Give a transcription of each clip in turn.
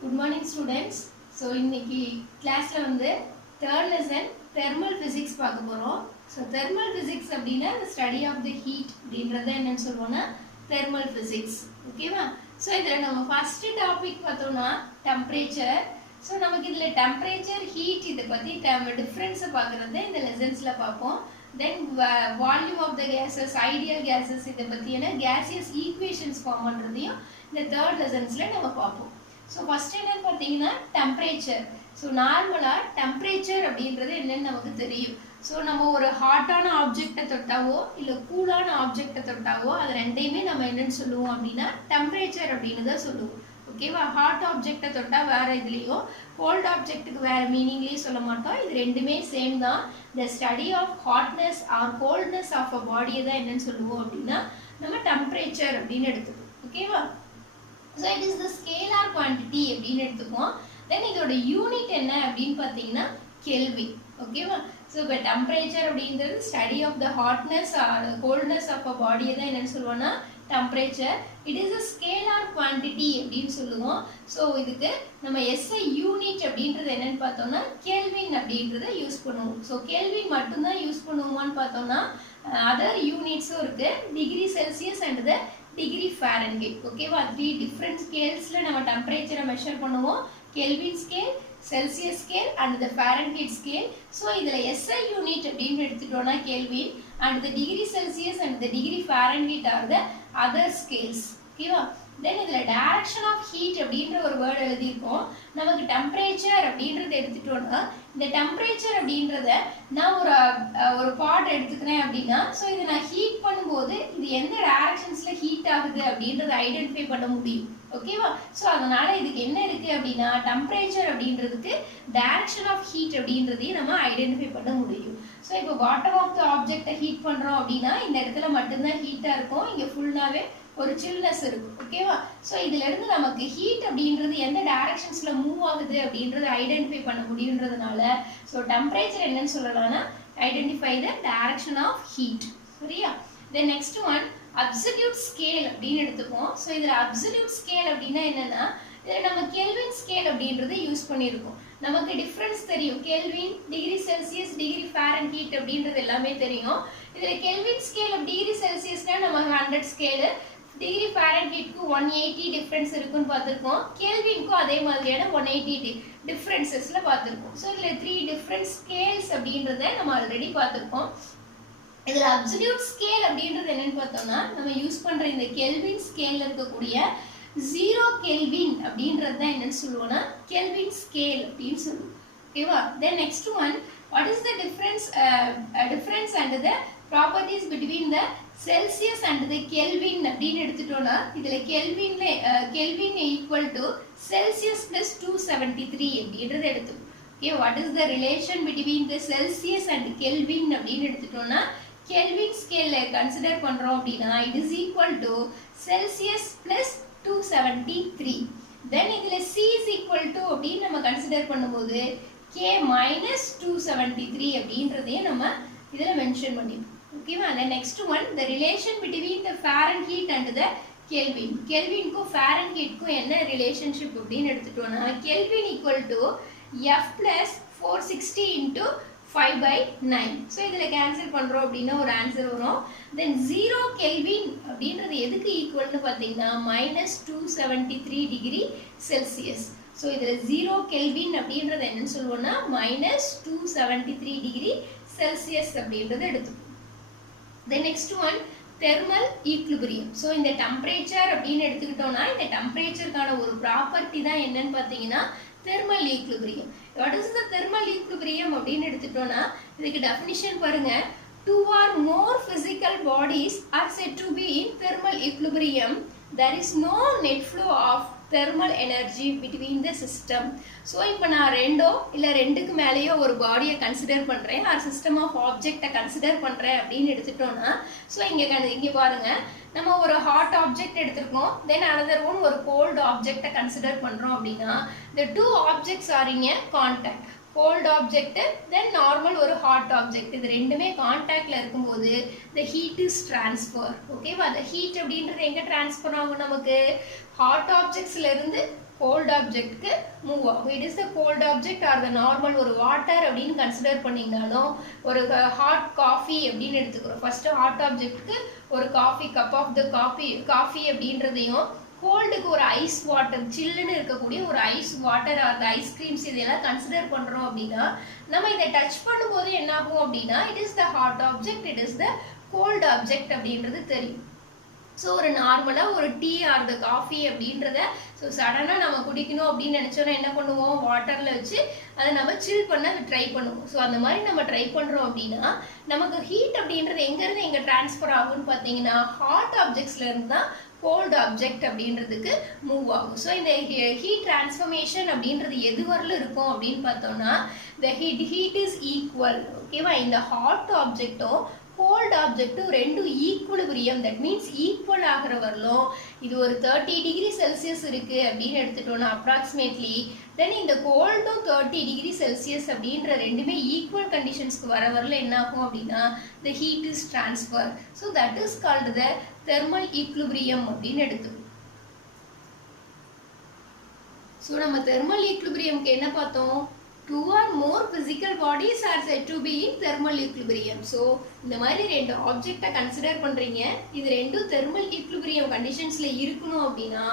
Good morning students. So இன்னைக்கு கிளாஸ்ல வந்து third lesson thermal physics பார்க்க போறோம். So thermal physics அப்படினா the study of the heat அப்படிங்கறத என்னன்னு சொல்வோம்னா thermal physics. ஓகேவா? So இதுல நம்ம first topic பார்த்தோம்னா temperature. So நமக்கு இதுல temperature heat இத பத்தி difference பார்க்கறத இந்த lessonsல பார்ப்போம். Then volume of the gases, ideal gases இத பத்தியான gaseous equations form பண்றதையும் இந்த third lessonsல நம்ம பார்ப்போம். So first என்னன்னு பார்த்தீங்கன்னா temperature. So நார்மலா temperature அப்படின்றது என்னன்னு நமக்கு தெரியும். So நம்ம ஒரு ஹாட்டான ஆப்ஜெக்ட்டை தொட்டாவோ இல்ல கூலான ஆப்ஜெக்ட்டை தொட்டாவோ அது ரெண்டையுமே நம்ம என்னன்னு சொல்லுவோம் அப்படின்னா temperature அப்படின்னு தான் சொல்லுவோம். ஓகேவா? ஹாட் ஆப்ஜெக்ட்டை தொட்டா வேற இதுலயும் கோல்ட் ஆப்ஜெக்ட்டுக்கு வேற மீனிங்லயும் சொல்ல மாட்டோம். இது ரெண்டுமே சேம் தான். The study of hotness or coldness of a body தான் என்னன்னு சொல்லுவோம் அப்படின்னா நம்ம temperature அப்படின்னு எடுத்துப்போம். ஓகேவா? So it is the scalar quantity அப்படினு எடுத்துப்போம். Then இதோட யூனிட் என்ன அப்படினு பாத்தீங்கன்னா Kelvin. ஓகேவா? So இப்போ temperature அப்படிங்கிறது study of the hotness or coldness of a body தான் என்னன்னு சொல்லுவோம்னா temperature. It is a scalar quantity அப்படினு சொல்லுவோம். So இதுக்கு நம்ம SI யூனிட் அப்படின்றது என்னன்னு பார்த்தோம்னா Kelvin அப்படின்றத யூஸ் பண்ணுவோம். So Kelvin மட்டும் தான் யூஸ் பண்ணுவோமான்னு பார்த்தோம்னா other unitsம் இருக்கு. Degree Celsius and the degree Fahrenheit. ஓகேவா? 3 different scalesல நம்ம temperature measure பண்ணுவோம். Kelvin scale, Celsius scale and the Fahrenheit scale. So இதுல SI unit அப்படினு எடுத்துட்டோம்னா Kelvin and the degree Celsius and the degree Fahrenheit are the other scales. ஓகேவா? Then இதுல direction of heat அப்படின்ற ஒரு word எழுதி இருக்கோம். நமக்கு temperature அப்படின்றத எடுத்துட்டோம்னா இந்த temperature அப்படின்றத நான் ஒரு பாட் எடுத்துக்கிறேன் அப்படினா சோ இத நான் ஹீட் பண்ணும்போது இது எந்த டைரக்ஷன்ஸ்ல ஹீட் ஆகுது அப்படின்றத ஐடென்டிஃபை பண்ண முடியும். ஓகேவா? சோ அதனால இதுக்கு என்ன இருக்கு அப்படினா temperature அப்படின்றதுக்கு direction of heat அப்படின்றதை நம்ம ஐடென்டிஃபை பண்ண முடியும். சோ இப்போ பாட்டம் ஆஃப் தி ஆப்ஜெக்ட்ட ஹீட் பண்றோம் அப்படினா இந்த இடத்துல மட்டும் தான் ஹீட்டா இருக்கும். இங்க ஃபுல்லாவே ஒரு chillness இருக்கும். ஓகேவா? சோ இதில இருந்து நமக்கு ஹீட் அப்படின்றது எந்த டைரக்ஷன்ஸ்ல மூவ் ஆகுது அப்படின்றத ஐடென்டிஃபை பண்ண முடியும்ன்றதனால சோ டெம்பரேச்சர் என்னன்னு சொல்லலாம்னா identify the direction of heat. சரியா? Then next one absolute scale அப்படினு எடுத்துப்போம். சோ இதுல absolute scale அப்படினா என்னன்னா இதுல நம்ம Kelvin scale அப்படின்றதை யூஸ் பண்ணிருக்கோம். நமக்கு டிஃபரன்ஸ் தெரியும். Kelvin, degree Celsius, degree Fahrenheit அப்படின்றது எல்லாமே தெரியும். இதுல Kelvin scale of degree Celsiusனா நம்ம 100 ஸ்கேல், degree Fahrenheit க்கு 180 டிஃபரன்ஸ் இருக்குன்னு பார்த்திருக்கோம். Kelvin க்கு அதே மாதிரியான 180 டிஃபரன்சஸ்ல பார்த்திருக்கோம். சோ இதுல 3 டிஃபரண்ட் ஸ்கேல்ஸ் அப்படின்றதை நம்ம ஆல்ரெடி பார்த்திருக்கோம். இதுல அப்சல்யூட் ஸ்கேல் அப்படின்றது என்னன்னு பார்த்தோம்னா நம்ம யூஸ் பண்ற இந்த Kelvin ஸ்கேல்ல இருக்கக்கூடிய 0 Kelvin அப்படின்றது தான் என்னன்னு சொல்லுவோம்னா Kelvin scale அப்படினு சொல்லுவோம். ஓகேவா? Then next one, what is the difference and the properties between the Celsius and the Kelvin அப்படினு எடுத்துட்டோம்னா இதுல Kelvin equal to Celsius plus 273 அப்படின்றது எடுத்துப்போம். Okay, what is the relation between the Celsius and Kelvin அப்படினு எடுத்துட்டோம்னா Kelvin scale consider பண்றோம் அப்படினா it is equal to Celsius plus 273. Then இதுல C is equal to அப்படினு நம்ம கன்சிடர் பண்ணும்போது K minus 273 அப்படின்றதையும் நம்ம இதுல மென்ஷன் பண்ணிப்போம். ஓகேவா? the next one, the relation between the Fahrenheit and the Kelvin. Kelvin க்கும் Fahrenheit க்கும் என்ன ரிலேஷன்ஷிப் அப்படினு எடுத்துட்டோம்னா Kelvin equal to F plus 460 into 5/9. So இதுல கேன்சல் பண்றோம் அப்படினா ஒரு ஆன்சர் வரும். Then 0 Kelvin அப்படின்றது எதுக்கு ஈக்குவல்னு பாத்தீங்கன்னா -273 டிகிரி செல்சியஸ். So இதுல 0 Kelvin அப்படின்றது என்னன்னு சொல்லுவோம்னா -273 டிகிரி செல்சியஸ் அப்படின்றத எடுத்துப்போம். The next one, thermal equilibrium. So இந்த temperature அப்படினு எடுத்துக்கிட்டோம்னா இந்த டெம்பரேச்சர்க்கான ஒரு ப்ராப்பர்ட்டி தான் என்னன்னு பாத்தீங்கன்னா thermal equilibrium. What is the thermal equilibrium அப்படினு எடுத்துட்டோம்னா இதுக்கு டெஃபினிஷன் பாருங்க. Two or more physical bodies are said to be in thermal equilibrium. There is no net flow of thermal energy between the system. So இப்போ நான் ரெண்டோ இல்ல ரெண்டுக்கு மேலயோ ஒரு பாடியை கன்சிடர் பண்றேன் ஆர் சிஸ்டம் ஆஃப் ஆப்ஜெக்ட்டை கன்சிடர் பண்றேன் அப்படினு எடுத்துட்டோம்னா சோ இங்க பாருங்க நம்ம ஒரு ஹாட் ஆப்ஜெக்ட் எடுத்துறோம். then another one ஒரு கோல்ட் ஆப்ஜெக்ட்டை கன்சிடர் பண்றோம் அப்படினா the two objects are in a contact. cold object then normal ஒரு hot object இது ரெண்டுமே கான்டாக்ட்ல இருக்கும்போது the heat is transfer. ஓகேவா? the heat அப்படின்றது எங்க ட்ரான்ஸ்ஃபர் ஆகும் நமக்கு hot objectsல இருந்து கோல்ட் ஆப்ஜெக்ட்க்கு மூவ் ஆகும். It is the cold object or the normal. ஒரு வாட்டர் அப்படின்னு கன்சிடர் பண்ணிங்கனாலும் ஒரு ஹாட் காஃபி அப்படின்னு எடுத்துக்கிறோம். ஃபர்ஸ்ட் ஹாட் ஆப்ஜெக்ட்க்கு ஒரு coffee cup of the coffee அப்படின்றதையும் கோல்டுக்கு ஒரு ஐஸ் வாட்டர் சில்லுன்னு இருக்கக்கூடிய ஒரு ஐஸ் வாட்டர் அந்த ஐஸ்கிரீம்ஸ் இதெல்லாம் கன்சிடர் பண்ணுறோம் அப்படின்னா நம்ம இதை டச் பண்ணும்போது என்ன ஆகும் அப்படின்னா it is the hot object, it is the cold object அப்படின்றது தெரியும். ஸோ ஒரு நார்மலாக ஒரு டீ ஆர் த காஃபி அப்படின்றத ஸோ சடனாக நம்ம குடிக்கணும் அப்படின்னு நினச்சோன்னா என்ன பண்ணுவோம், வாட்டரில் வச்சு அதை நம்ம சில் பண்ண ட்ரை பண்ணுவோம். ஸோ அந்த மாதிரி நம்ம ட்ரை பண்ணுறோம் அப்படின்னா நமக்கு ஹீட் அப்படின்றது எங்கேருந்து எங்கே டிரான்ஸ்ஃபர் ஆகும்னு பார்த்தீங்கன்னா ஹாட் ஆப்ஜெக்ட்ஸ்லேருந்து தான் கோல்ட் ஆப்ஜெக்ட் அப்படின்றதுக்கு மூவ் ஆகும். ஸோ இந்த ஹீட் டிரான்ஸ்ஃபர்மேஷன் அப்படின்றது எது வரலும் இருக்கும் அப்படின்னு பார்த்தோம்னா the heat is equal. ஓகேவா, இந்த ஹாட் ஆப்ஜெக்டும் கோல்ட் ஆப்ஜெக்டும் ரெண்டும் ஈக்குவலிபிரியம், தட் மீன்ஸ் ஈக்குவல் ஆகிற வரலும் இது ஒரு 30 டிகிரி செல்சியஸ் இருக்கு அப்படின்னு எடுத்துட்டோம்னா அப்ராக்சிமேட்லி தென் இந்த கோல்டும் 30 டிகிரி செல்சியஸ் அப்படின்ற ரெண்டுமே ஈக்குவல் கண்டிஷன்ஸ்க்கு வர வரல என்ன ஆகும் அப்படின்னா the heat is transferred. So that is called the thermal equilibrium அப்படின்னு எடுத்துக்கணும். ஸோ நம்ம thermal equilibriumக்கு என்ன பார்த்தோம், two or more physical bodies are said to be in thermal equilibrium. So இந்த மாதிரி ரெண்டு ஆப்ஜெக்டை கன்சிடர் பண்றீங்க, இது ரெண்டும் thermal equilibrium கண்டிஷன்ஸ்ல இருக்கணும் அப்படின்னா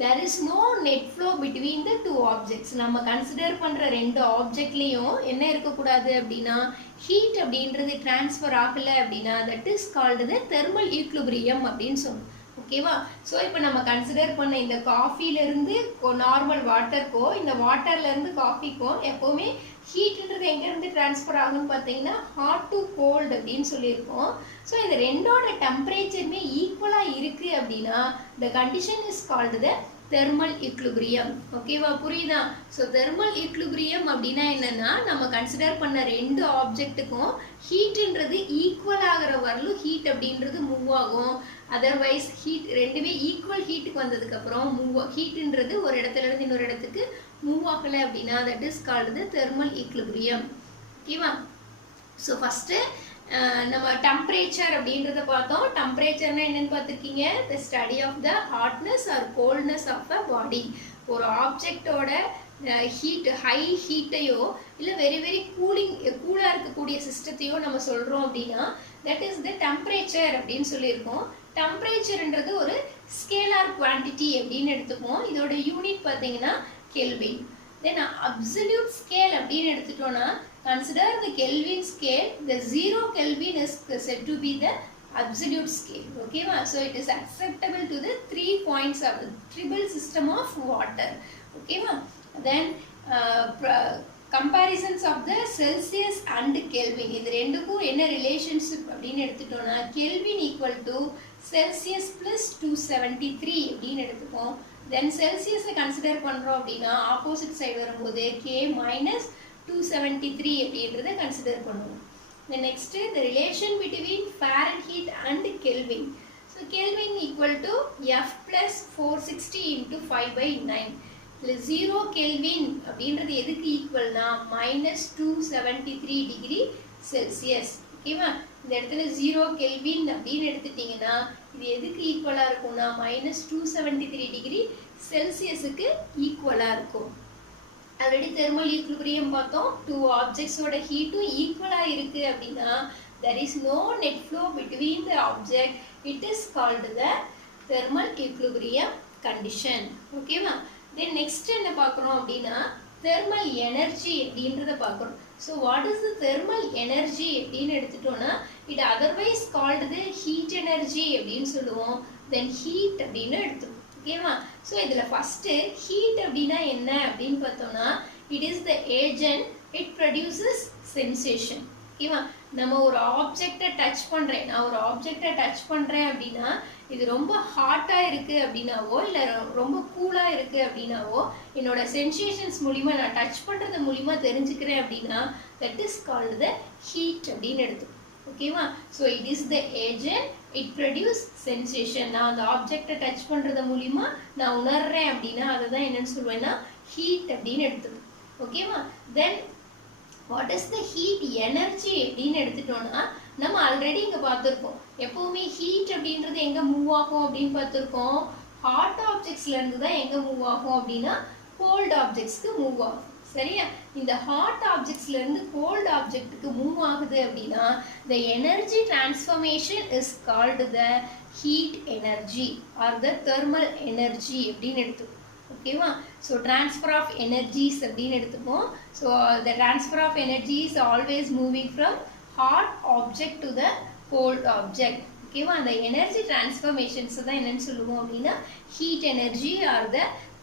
there is no net flow between the two objects. நம்ம கன்சிடர் பண்ற ரெண்டு ஆப்ஜெக்ட்லயும் என்ன இருக்கக்கூடாது அப்படின்னா ஹீட் அப்படின்றது டிரான்ஸ்ஃபர் ஆகல அப்படின்னா that is called the thermal equilibrium அப்படின்னு சொல்லுவோம். ஓகேவா, ஸோ இப்போ நம்ம கன்சிடர் பண்ண இந்த காஃபிலேருந்து நார்மல் வாட்டருக்கோ இந்த வாட்டர்லேருந்து காஃபிக்கோ எப்போவுமே ஹீட்ன்றது எங்கேருந்து டிரான்ஸ்ஃபர் ஆகும்னு பார்த்தீங்கன்னா ஹாட் டு கோல்டு அப்படின்னு சொல்லியிருக்கோம். ஸோ இந்த ரெண்டோட டெம்பரேச்சருமே ஈக்குவலாக இருக்குது அப்படின்னா the condition is called the thermal equilibrium. ஓகேவா, புரியுதா? ஸோ தெர்மல் ஈக்விலிபிரியம் அப்படின்னா என்னன்னா நம்ம கன்சிடர் பண்ண ரெண்டு ஆப்ஜெக்ட்டுக்கும் ஹீட்ன்றது ஈக்குவல் ஆகிற வரலும் ஹீட் அப்படின்றது மூவ் ஆகும். அதர்வைஸ் ஹீட் ரெண்டுமே ஈக்குவல் ஹீட்டுக்கு வந்ததுக்கப்புறம் ஹீட்ன்றது ஒரு இடத்துல இருந்து இன்னொரு இடத்துக்கு மூவ் ஆகலை அப்படின்னா that is called the thermal equilibrium. ஓகேவா, ஸோ ஃபஸ்ட்டு நம்ம டெம்பரேச்சர் அப்படின்றத பார்த்தோம். டெம்பரேச்சர்னா என்னன்னு பார்த்துருக்கீங்க, the study of the hotness or coldness of the body. ஒரு ஆப்ஜெக்டோட ஹீட் ஹை ஹீட்டையோ இல்லை வெரி வெரி கூலாக இருக்கக்கூடிய சிஸ்டத்தையோ நம்ம சொல்கிறோம் அப்படின்னா தட் இஸ் த டெம்பரேச்சர் அப்படின்னு சொல்லியிருக்கோம். டெம்பரேச்சர்ன்றது ஒரு ஸ்கேலார் குவான்டிட்டி அப்படின்னு எடுத்துப்போம். இதோட யூனிட் பார்த்தீங்கன்னா கெல்வின். தென் அப்சல்யூட் ஸ்கேல் அப்படின்னு எடுத்துட்டோம்னா consider the Kelvin scale. The 0 Kelvin is said to be the absolute scale. Okay, so it is acceptable to the 3 points of the triple system of water. Okay, then comparisons of the Celsius and Kelvin. இது ரெண்டுக்கும் என்ன relationship அப்படின்னு எடுத்துட்டோம்னா Kelvin equal to Celsius plus 273 அப்படின்னு எடுத்துப்போம். Then Celsius consider பண்றோம் அப்படின்னா opposite side வரும்போது K minus 273 அப்படின்றத கன்சிடர் பண்ணுவோம். The next the relation between Fahrenheit and Kelvin. So Kelvin equal to F plus 460 into 5/9. இதில் 0 Kelvin அப்படின்றது எதுக்கு ஈக்குவல்னா minus 273 டிகிரி செல்சியஸ். ஓகேவா, இந்த இடத்துல 0 Kelvin அப்படின்னு எடுத்துட்டீங்கன்னா இது எதுக்கு ஈக்குவலாக இருக்கும்னா minus 273 டிகிரி செல்சியஸுக்கு ஈக்குவலாக இருக்கும். ஆல்ரெடி தெர்மல் ஈக்விலிபிரியம் பார்த்தோம். டூ ஆப்ஜெக்ட்ஸோட ஹீட்டும் ஈக்குவலாக இருக்குது அப்படின்னா there is no net flow between the object. It is called the thermal equilibrium condition. ஓகேவா, தென் நெக்ஸ்ட் என்ன பார்க்குறோம் அப்படின்னா தெர்மல் எனர்ஜி அப்படின்றத பார்க்குறோம். So what is the thermal energy அப்படின்னு எடுத்துட்டோம்னா it otherwise called the heat energy அப்படின்னு சொல்லுவோம். தென் ஹீட் அப்படின்னு எடுத்துக்கோம். ஓகேவா, ஸோ இதில் ஃபஸ்ட்டு ஹீட் அப்படின்னா என்ன அப்படின்னு பார்த்தோம்னா it is the agent, it produces sensation. ஓகேவா, நம்ம ஒரு ஆப்ஜெக்டை டச் பண்ணுறேன், நான் ஒரு ஆப்ஜெக்டை டச் பண்ணுறேன் அப்படின்னா இது ரொம்ப ஹாட்டாக இருக்குது அப்படின்னாவோ இல்லை ரொம்ப கூலாக இருக்குது அப்படின்னாவோ என்னோட சென்சேஷன்ஸ் மூலிமா நான் டச் பண்ணுறது மூலிமா தெரிஞ்சுக்கிறேன் அப்படின்னா that is called the heat அப்படின்னு எடுத்துக்கோம். ஓகேவா, so it is the agent, it produce sensation. நான் அந்த ஆப்ஜெக்டை டச் பண்ணுறது மூலிமா நான் உணர்றேன் அப்படின்னா அதை தான் என்னென்னு சொல்லுவேன்னா ஹீட் அப்படின்னு எடுத்துக்கணும். ஓகேவா, then what is the heat energy அப்படின்னு எடுத்துட்டோம்னா நம்ம ஆல்ரெடி இங்கே பார்த்துருக்கோம் எப்போவுமே ஹீட் அப்படின்றது எங்கே மூவ் ஆகும் அப்படின்னு பார்த்துருக்கோம் ஹாட் ஆப்ஜெக்ட்ஸ்ல இருந்து தான் எங்க மூவ் ஆகும் அப்படின்னா கோல்ட் ஆப்ஜெக்ட்ஸ்க்கு மூவ் ஆகும். சரியா? இந்த ஹாட் ஆப்ஜெக்ட்ஸ்ல இருந்து கோல்ட் ஆப்ஜெக்ட்டுக்கு மூவ் ஆகுது அப்படின்னா the energy transformation is called the heat energy or the thermal energy அப்படின்னு எடுத்துக்கோ. ஓகேவா? ஸோ transfer of energies அப்படின்னு எடுத்துப்போம். So the transfer of energy is always moving from hot object to the cold object. ஓகேவா? அந்த energy transformations தான் என்னன்னு சொல்லுவோம் அப்படின்னா heat energy or the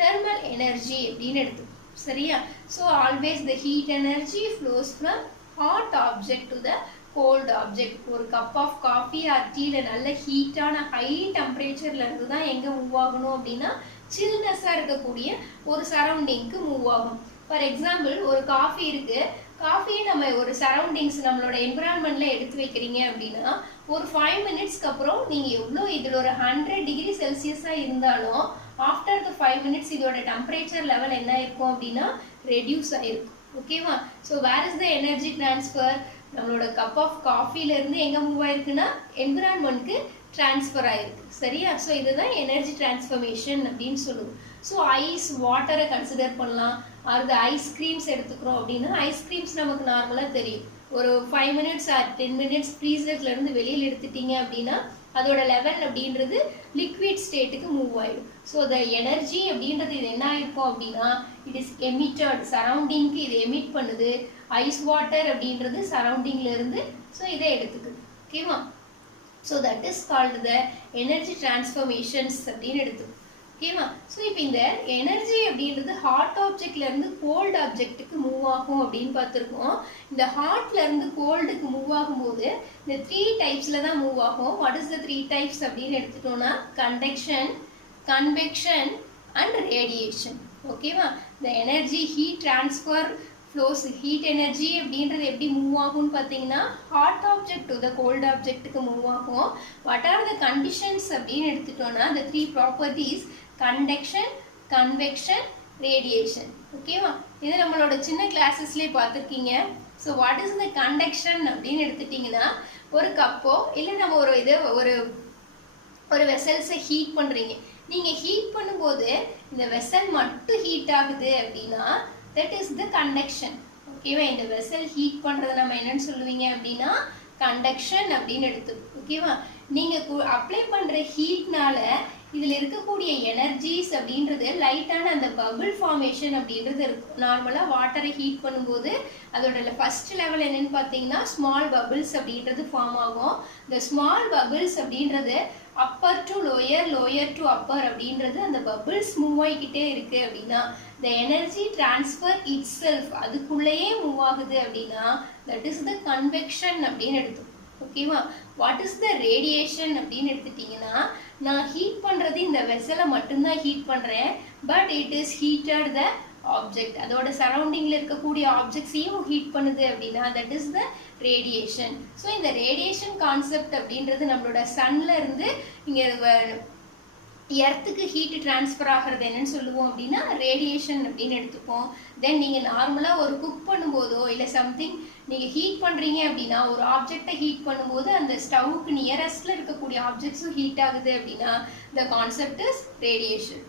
thermal energy அப்படின்னு எடுத்துப்போம். சரியா? So always the heat energy flows from hot object to the cold object. ஒரு கப் ஆஃப் காஃபி ஆர் டீல நல்ல ஹீட்டான ஹை டெம்பரேச்சர்ல இருந்து தான் எங்க மூவ் ஆகணும் அப்படின்னா சில்னஸா இருக்கக்கூடிய ஒரு சரௌண்டிங்க்கு மூவ் ஆகும். ஃபார் எக்ஸாம்பிள் ஒரு காஃபி இருக்கு, காஃபியை நம்ம ஒரு சரௌண்டிங்ஸ் நம்மளோட என்விரான்மெண்ட்ல எடுத்து வைக்கிறீங்க அப்படின்னா ஒரு 5 மினிட்ஸ்க்கு அப்புறம் நீங்க எவ்வளோ இதில் ஒரு 100 டிகிரி செல்சியஸா இருந்தாலும் ஆஃப்டர் த 5 மினிட்ஸ் இதோட டெம்பரேச்சர் லெவல் என்ன இருக்கும் அப்படின்னா ரெடியூஸ் ஆயிருக்கும். ஓகேவா? So where is the energy transfer? நம்மளோட கப் ஆஃப் காஃபில இருந்து எங்க மூவ் ஆயிருக்குன்னா என்விரான்மெண்ட்க்கு டிரான்ஸ்ஃபர் ஆயிருக்கு. சரியா? ஸோ இதுதான் எனர்ஜி டிரான்ஸ்ஃபர்மேஷன் அப்படின்னு சொல்லுவோம். ஸோ ஐஸ் வாட்டரை கன்சிடர் பண்ணலாம். அது ஐஸ்கிரீம்ஸ் எடுத்துக்கிறோம் அப்படின்னா ஐஸ்கிரீம்ஸ் நமக்கு நார்மலாக தெரியும். ஒரு 5 மினிட்ஸ் ஆர் 10 மினிட்ஸ் ஃப்ரீசர்ல இருந்து வெளியில் எடுத்துட்டீங்க அப்படின்னா அதோட லெவல் அப்படின்றது லிக்விட் ஸ்டேட்டுக்கு மூவ் ஆயிடும். ஸோ த எனர்ஜி அப்படின்றது இது என்ன ஆயிருக்கும் அப்படின்னா இட் இஸ் எமிட்டட், சரௌண்டிங்க்கு இது எமிட் பண்ணுது. ஐஸ் வாட்டர் அப்படின்றது சரௌண்டிங்ல இருந்து ஸோ இதை எடுத்துக்குது. ஓகேவா? So that is called the energy transformations அப்படின்னு எடுத்துக்கோ. ஓகேவா? ஸோ இப்போ இந்த எனர்ஜி அப்படின்றது ஹாட் ஆப்ஜெக்ட்ல இருந்து கோல்டு ஆப்ஜெக்ட்டுக்கு மூவ் ஆகும் அப்படின்னு பார்த்துருக்கோம். இந்த ஹாட்ல இருந்து கோல்டுக்கு மூவ் ஆகும்போது இந்த 3 டைப்ஸ்ல தான் மூவ் ஆகும். வாட் இஸ் த 3 டைப்ஸ் அப்படின்னு எடுத்துட்டோம்னா கண்டக்ஷன், கன்வெக்ஷன் அண்ட் ரேடியேஷன். ஓகேவா? இந்த energy heat transfer flows heat energy அப்படின்றது எப்படி மூவ் ஆகும்னு பார்த்தீங்கன்னா hot object to the cold ஆப்ஜெக்ட்டுக்கு மூவ் ஆகும். வாட் ஆர் த கண்டிஷன்ஸ் அப்படின்னு எடுத்துட்டோம்னா the 3 properties conduction, convection, radiation. ஓகேவா? இது நம்மளோட சின்ன கிளாஸஸ்லேயே பார்த்துருக்கீங்க. So what is the conduction அப்படின்னு எடுத்துட்டிங்கன்னா ஒரு கப்போ இல்லை நம்ம ஒரு வெசல்ஸை ஹீட் பண்ணுறீங்க. நீங்கள் ஹீட் பண்ணும்போது இந்த வெசல் மட்டும் ஹீட் ஆகுது அப்படின்னா that is the conduction. ஓகேவா? இந்த வெசல் ஹீட் பண்றத நம்ம என்னன்னு சொல்லுவீங்க அப்படின்னா கண்டக்ஷன் அப்படின்னு எடுத்துக்கோ. ஓகேவா? நீங்க அப்ளை பண்ற ஹீட்னால இதுல இருக்கக்கூடிய எனர்ஜிஸ் அப்படின்றது லைட்டான அந்த பபிள் ஃபார்மேஷன் அப்படின்றது இருக்கும். நார்மலா வாட்டரை ஹீட் பண்ணும்போது அதோட ஃபர்ஸ்ட் லெவல் என்னன்னு பார்த்தீங்கன்னா ஸ்மால் பபிள்ஸ் அப்படின்றது ஃபார்ம் ஆகும். இந்த ஸ்மால் பபிள்ஸ் அப்படின்றது upper to lower, lower to upper அப்படின்றது அந்த பபிள்ஸ் மூவ் ஆகிக்கிட்டே இருக்கு அப்படின்னா the energy transfer itself அதுக்குள்ளேயே மூவ் ஆகுது அப்படின்னா that is the convection அப்படின்னு எடுத்துக்கோ. ஓகேவா? வாட் இஸ் த ரேடியேஷன் அப்படின்னு எடுத்துட்டீங்கன்னா நான் ஹீட் பண்றது இந்த வெசலை மட்டும்தான் ஹீட் பண்றேன், but it is heated the object, அதோட சரௌண்டிங்ல இருக்கக்கூடிய ஆப்ஜெக்ட்ஸையும் ஹீட் பண்ணுது அப்படின்னா that is the radiation. So இந்த ரேடியேஷன் கான்செப்ட் அப்படின்றது நம்மளோட சன்ல இருந்து இங்க எர்த்துக்கு ஹீட் டிரான்ஸ்ஃபர் ஆகிறது என்னன்னு சொல்லுவோம் அப்படின்னா ரேடியேஷன் அப்படின்னு எடுத்துப்போம். தென் நீங்கள் நார்மலாக ஒரு குக் பண்ணும்போதோ இல்லை சம்திங் நீங்கள் ஹீட் பண்ணுறீங்க அப்படின்னா ஒரு ஆப்ஜெக்டை ஹீட் பண்ணும்போது அந்த ஸ்டவ்வுக்கு நியரஸ்டில் இருக்கக்கூடிய ஆப்ஜெக்ட்ஸும் ஹீட் ஆகுது அப்படின்னா த கான்செப்ட் இஸ் ரேடியேஷன்.